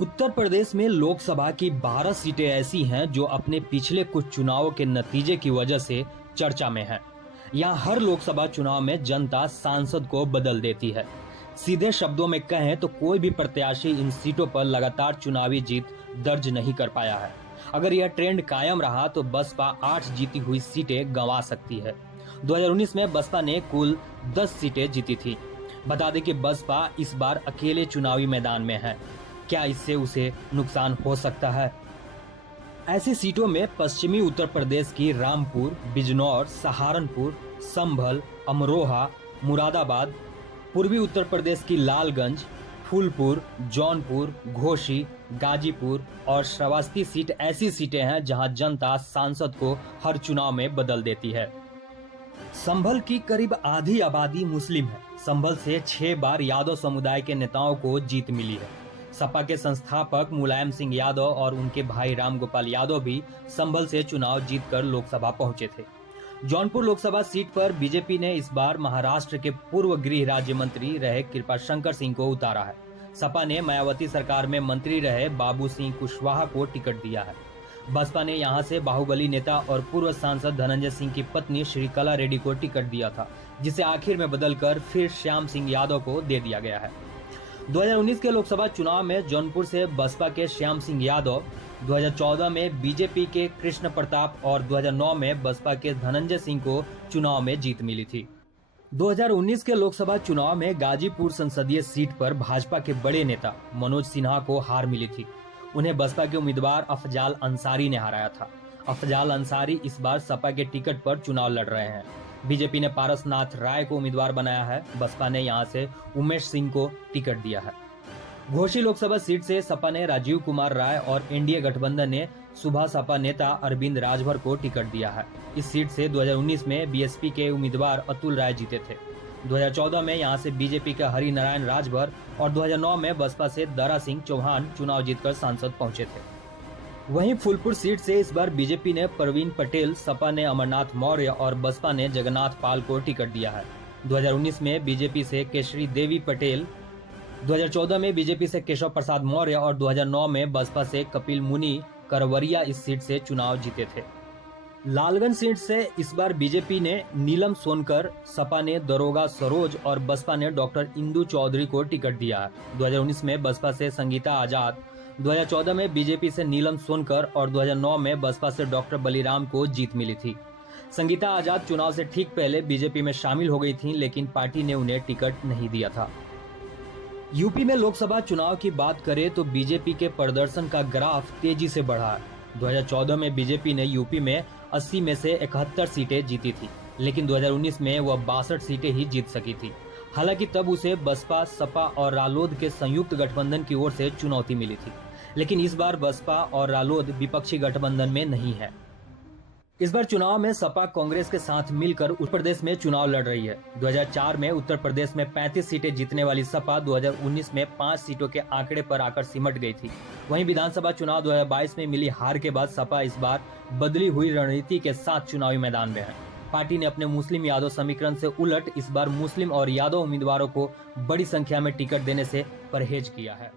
उत्तर प्रदेश में लोकसभा की 12 सीटें ऐसी हैं जो अपने पिछले कुछ चुनावों के नतीजे की वजह से चर्चा में हैं। यहाँ हर लोकसभा चुनाव में जनता सांसद को बदल देती है। सीधे शब्दों में कहें तो कोई भी प्रत्याशी इन सीटों पर लगातार चुनावी जीत दर्ज नहीं कर पाया है। अगर यह ट्रेंड कायम रहा तो बसपा 8 जीती हुई सीटें गंवा सकती है। 2019 में बसपा ने कुल 10 सीटें जीती थी। बता दें कि बसपा इस बार अकेले चुनावी मैदान में है। क्या इससे उसे नुकसान हो सकता है? ऐसी सीटों में पश्चिमी उत्तर प्रदेश की रामपुर, बिजनौर, सहारनपुर, संभल, अमरोहा, मुरादाबाद, पूर्वी उत्तर प्रदेश की लालगंज, फूलपुर, जौनपुर, घोसी, गाजीपुर और श्रावस्ती सीट ऐसी सीटें हैं जहां जनता सांसद को हर चुनाव में बदल देती है। संभल की करीब आधी आबादी मुस्लिम है। संभल से 6 बार यादव समुदाय के नेताओं को जीत मिली है। सपा के संस्थापक मुलायम सिंह यादव और उनके भाई रामगोपाल यादव भी संभल से चुनाव जीतकर लोकसभा पहुंचे थे। जौनपुर लोकसभा सीट पर बीजेपी ने इस बार महाराष्ट्र के पूर्व गृह राज्य मंत्री रहे कृपाशंकर सिंह को उतारा है। सपा ने मायावती सरकार में मंत्री रहे बाबू सिंह कुशवाहा को टिकट दिया है। बसपा ने यहां से बाहुबली नेता और पूर्व सांसद धनंजय सिंह की पत्नी श्रीकला रेड्डी को टिकट दिया था, जिसे आखिर में बदलकर फिर श्याम सिंह यादव को दे दिया गया है। 2019 के लोकसभा चुनाव में जौनपुर से बसपा के श्याम सिंह यादव, 2014 में बीजेपी के कृष्ण प्रताप और 2009 में बसपा के धनंजय सिंह को चुनाव में जीत मिली थी। 2019 के लोकसभा चुनाव में गाजीपुर संसदीय सीट पर भाजपा के बड़े नेता मनोज सिन्हा को हार मिली थी। उन्हें बसपा के उम्मीदवार अफजाल अंसारी ने हराया था। अफजाल अंसारी इस बार सपा के टिकट पर चुनाव लड़ रहे हैं। बीजेपी ने पारसनाथ राय को उम्मीदवार बनाया है। बसपा ने यहां से उमेश सिंह को टिकट दिया है। घोसी लोकसभा सीट से सपा ने राजीव कुमार राय और एनडीए गठबंधन ने सुबह सपा नेता अरविंद राजभर को टिकट दिया है। इस सीट से 2019 में बीएसपी के उम्मीदवार अतुल राय जीते थे। 2014 में यहां से बीजेपी के हरि नारायण राजभर और 2009 में बसपा से दारा सिंह चौहान चुनाव जीतकर सांसद पहुंचे थे। वहीं फूलपुर सीट से इस बार बीजेपी ने प्रवीण पटेल, सपा ने अमरनाथ मौर्य और बसपा ने जगन्नाथ पाल को टिकट दिया है। 2019 में बीजेपी से केशरी देवी पटेल, 2014 में बीजेपी से केशव प्रसाद मौर्य और 2009 में बसपा से कपिल मुनि करवरिया इस सीट से चुनाव जीते थे। लालगंज सीट से इस बार बीजेपी ने नीलम सोनकर, सपा ने दरोगा सरोज और बसपा ने डॉक्टर इंदु चौधरी को टिकट दिया है। 2019 में बसपा से संगीता आजाद, 2014 में बीजेपी से नीलम सोनकर और 2009 में बसपा से डॉक्टर बलीराम को जीत मिली थी। संगीता आजाद चुनाव से ठीक पहले बीजेपी में शामिल हो गई थीं, लेकिन पार्टी ने उन्हें टिकट नहीं दिया था। यूपी में लोकसभा चुनाव की बात करें तो बीजेपी के प्रदर्शन का ग्राफ तेजी से बढ़ा है। 2014 में बीजेपी ने यूपी में 80 में से 71 सीटें जीती थी, लेकिन 2019 में वह 62 सीटें ही जीत सकी थी। हालांकि तब उसे बसपा, सपा और रालोद के संयुक्त गठबंधन की ओर से चुनौती मिली थी, लेकिन इस बार बसपा और रालोद विपक्षी गठबंधन में नहीं है। इस बार चुनाव में सपा कांग्रेस के साथ मिलकर उत्तर प्रदेश में चुनाव लड़ रही है। 2004 में उत्तर प्रदेश में 35 सीटें जीतने वाली सपा 2019 में 5 सीटों के आंकड़े पर आकर सिमट गई थी। वहीं विधानसभा चुनाव 2022 में मिली हार के बाद सपा इस बार बदली हुई रणनीति के साथ चुनावी मैदान में है। पार्टी ने अपने मुस्लिम यादव समीकरण से उलट इस बार मुस्लिम और यादव उम्मीदवारों को बड़ी संख्या में टिकट देने से परहेज किया है।